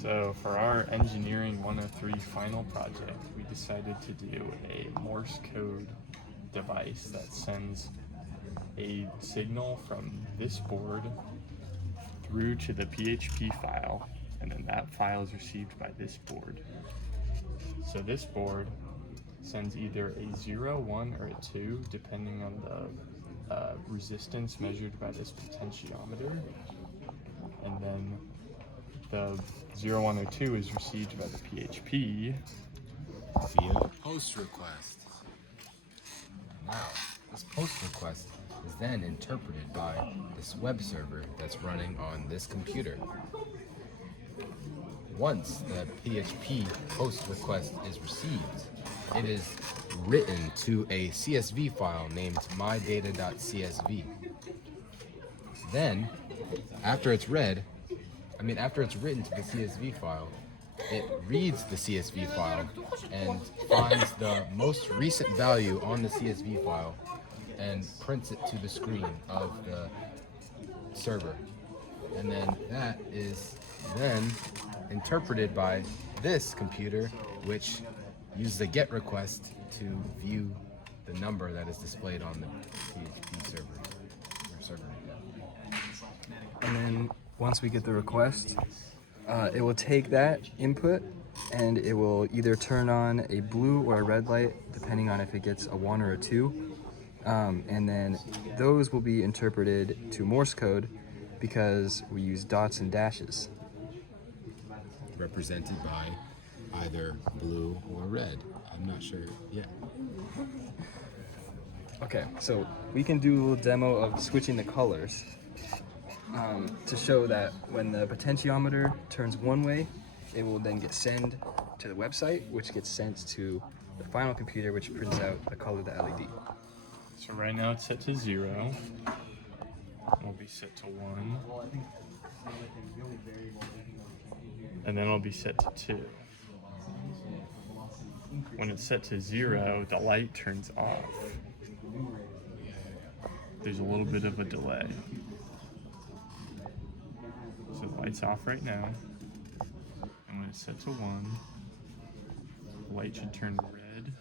So for our Engineering 103 final project, we decided to do a Morse code device that sends a signal from this board through to the PHP file, and then that file is received by this board. So this board sends either a 0, 1, or a 2, depending on the resistance measured by this potentiometer, and then the 0, 1, or 2 is received by the PHP via post request. Now, this post request is then interpreted by this web server that's running on this computer. Once the PHP post request is received, it is written to a CSV file named mydata.csv. Then, after it's written to the CSV file, it reads the CSV file and finds the most recent value on the CSV file and prints it to the screen of the server. And then that is then interpreted by this computer, which uses a GET request to view the number that is displayed on the PHP server. And then once we get the request, it will take that input and it will either turn on a blue or a red light, depending on if it gets a 1 or a 2. And then those will be interpreted to Morse code because we use dots and dashes. Represented by either blue or red. I'm not sure yet. Okay, so we can do a little demo of switching the colors to show that when the potentiometer turns one way, it will then get sent to the website, which gets sent to the final computer, which prints out the color of the LED. So right now it's set to 0. It'll be set to 1. And then it'll be set to 2. When it's set to 0, the light turns off. There's a little bit of a delay. So the light's off right now. And when it's set to 1, the light should turn red.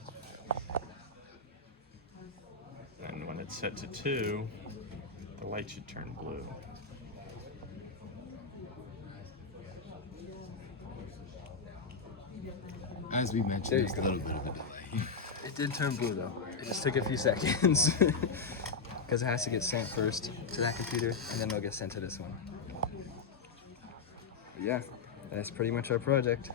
And when it's set to 2, the light should turn blue. As we mentioned, there's a little bit of a delay. It did turn blue though. It just took a few seconds because it has to get sent first to that computer and then it'll get sent to this one. But yeah, that's pretty much our project.